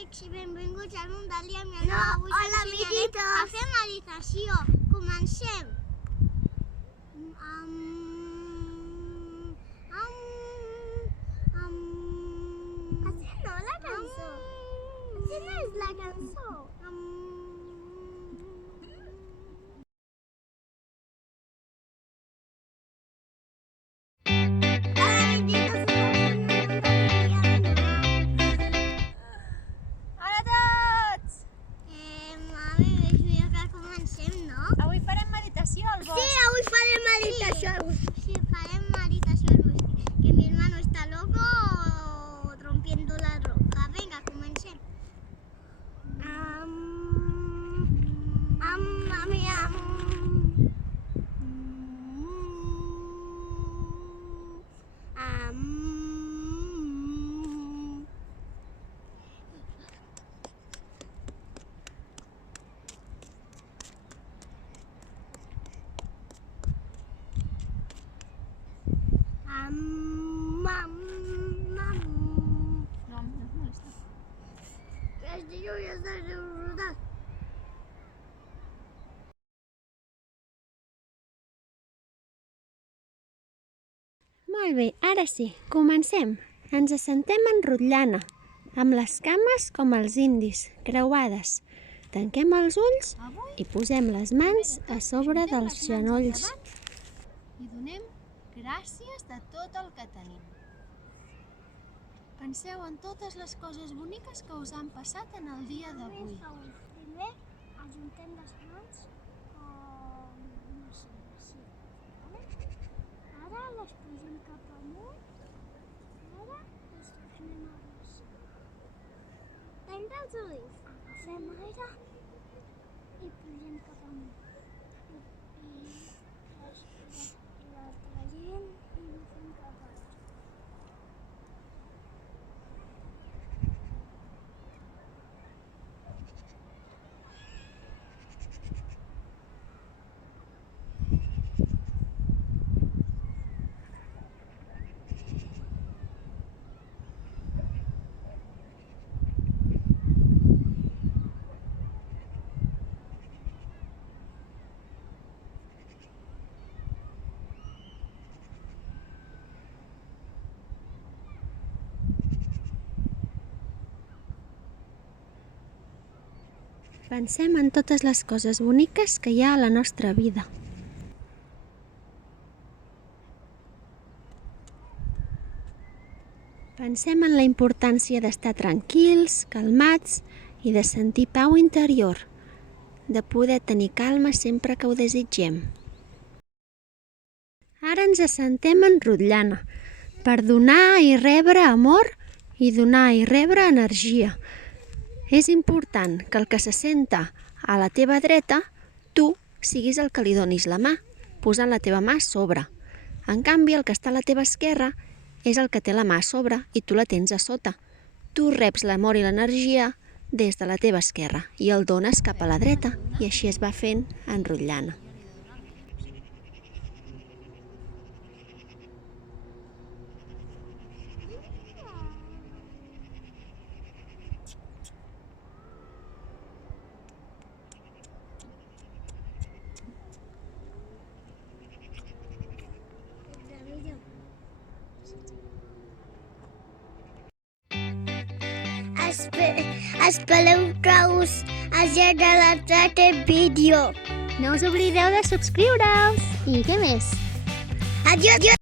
amics i benvinguts al món del dia. Avui hola, amiguitos. a fer meditació. Comencem. Així no, la cançó. Així no és la cançó. Hola a tots! Vull que comencem, no? Avui farem meditació al bosc. Sí, avui farem meditació. Sí, farem meditació al bosc. Que mi hermano está loco rompiendo la roca. Venga, comencem. No es molesta. Molt bé, ara sí, comencem. Ens assentem en rotllana, amb les cames com els indis, creuades. Tanquem els ulls i posem les mans a sobre dels genolls. I donem gràcies de tot el que tenim. Penseu en totes les coses boniques que us han passat en el dia d'avui. Primer, ajuntem les mans no sé, així. Ara les posem cap amunt. Ara les tornem a baixar. Tanca els ulls. Agafem aire i posem cap amunt. I la traiem i la fem cap a baix. Pensem en totes les coses boniques que hi ha a la nostra vida. Pensem en la importància d'estar tranquils, calmats i de sentir pau interior, de poder tenir calma sempre que ho desitgem. Ara ens assentem en rotllana, per donar i rebre amor i donar i rebre energia. És important que el que s'assenta a la teva dreta, tu siguis el que li donis la mà, posant la teva mà a sobre. En canvi, el que està a la teva esquerra és el que té la mà a sobre i tu la tens a sota. Tu reps l'amor i l'energia des de la teva esquerra i el dones cap a la dreta, i així es va fent en rotllana. Espereu que us hagi agradat aquest vídeo. No us oblideu de subscriure-us! I què més? Adiós!